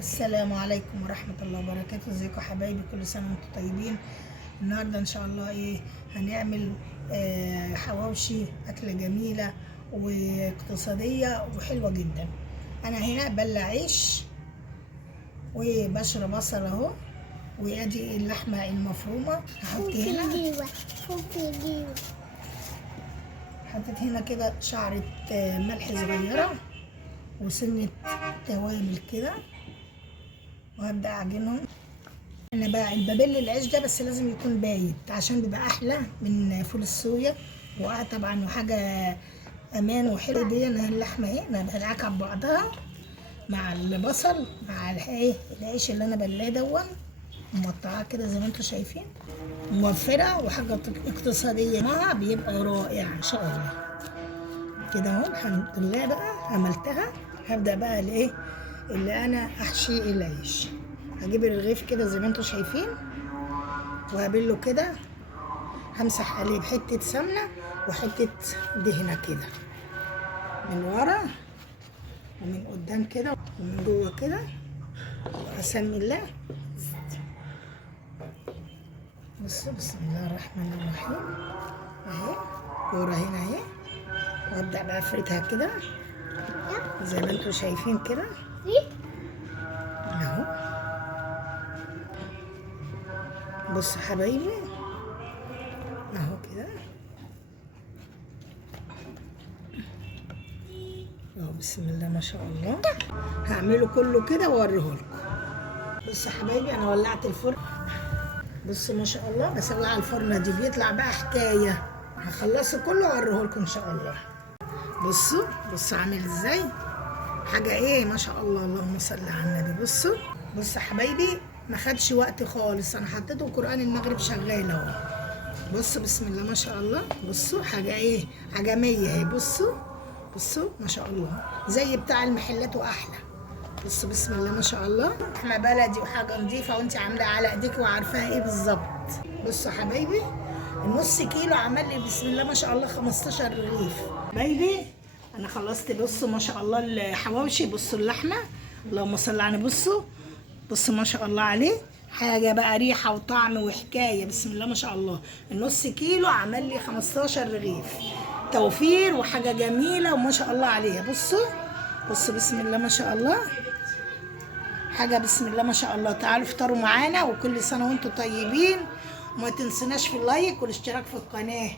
السلام عليكم ورحمة الله وبركاته. ازيكم يا حبايبي؟ كل سنة وانتم طيبين. النهاردة ان شاء الله هنعمل حواوشي، اكلة جميلة واقتصادية وحلوة جدا. انا هنا بلع عيش وبشر بصل اهو، وادي اللحمة المفرومة هحط هنا. حطيت هنا كده شعرة ملح صغيرة وسنة توابل كده، وهبدأ أعجنهم. أنا ببل العيش ده بس لازم يكون بايت عشان بيبقى أحلى من فول الصويا، وطبعا وحاجة أمان وحلوة. دي أنا اللحمة أهي أنا بدعكها ببعضها مع البصل مع العيش اللي أنا بلاه دون، مقطعاه كده زي ما انتم شايفين، موفرة وحاجة اقتصادية معها بيبقى رائع إن شاء الله. كده اهو الحمد لله بقى عملتها. هبدأ بقى اللي انا احشي العيش. هجيب الرغيف كده زي ما انتم شايفين وهبله كده، همسح عليه بحتة سمنة وحتة دهنة كده من ورا ومن قدام كده ومن جوه كده، واسمي الله. بصوا، بسم الله الرحمن الرحيم. اهي كورة هنا اهي، وابدأ بقى افردها كده زي ما انتم شايفين كده اهو. بصوا حبايبي اهو كده اهو، بسم الله ما شاء الله. هعمله كله كده واوريه لكم. بصوا حبايبي انا ولعت الفرن، بصوا ما شاء الله بسويه على الفرنه دي بيطلع بقى حكايه. هخلصه كله واوريه لكم ان شاء الله. بصوا بصوا عامل ازاي، حاجه ما شاء الله، اللهم صل على النبي. بصوا بصوا حبايبي ما خدش وقت خالص، انا حطيته قرآن المغرب شغال اهو. بصوا بسم الله ما شاء الله. بصوا حاجه عجميه اهي. بصوا بصوا ما شاء الله زي بتاع المحلات واحلى. بصوا بسم الله ما شاء الله، لحمه بلدي وحاجه نظيفه وانت عاملاها على ايديك وعارفاها بالظبط. بصوا حبايبي النص كيلو عمل لي بسم الله ما شاء الله 15 رغيف. حبايبي انا خلصت. بصوا ما شاء الله الحواوشي. بصوا اللحمه اللهم صل على النبي. بصوا ما شاء الله عليه، حاجه بقى ريحه وطعم وحكايه. بسم الله ما شاء الله النص كيلو عمل لي 15 رغيف، توفير وحاجه جميله وما شاء الله عليها. بصوا بصوا بسم الله ما شاء الله، حاجه بسم الله ما شاء الله. تعالوا افطروا معانا، وكل سنه وانتم طيبين، وما تنسوناش في اللايك والاشتراك في القناه.